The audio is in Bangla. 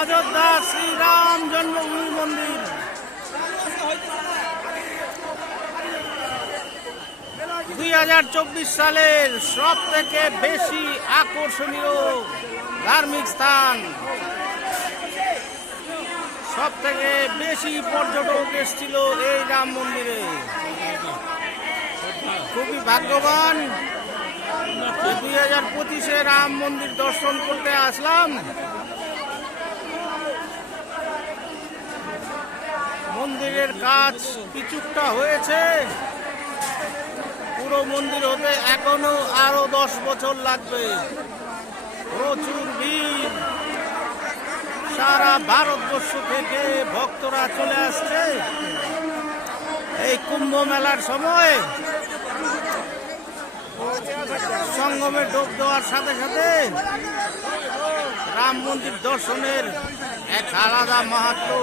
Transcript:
অযোধ্যা শ্রীরাম জন্মভূমি মন্দির। দুই 2024 সালের সব থেকে বেশি আকর্ষণীয় ধার্মিক স্থান, সব থেকে বেশি পর্যটক এসেছিল এই রাম মন্দিরে। খুবই ভাগ্যবান 2025-এ রাম মন্দির দর্শন করতে আসলাম। মন্দিরের কাজ কিছুটা হয়েছে, পুরো মন্দির হতে এখনো আরো 10 বছর লাগবে। প্রচুর ভিড়, সারা ভারতবর্ষ থেকে ভক্তরা চলে আসছে এই কুম্ভ মেলার সময়। সঙ্গমে ডুব দেওয়ার সাথে সাথে রাম মন্দির দর্শনের এক আলাদা মাহাত্ম্য।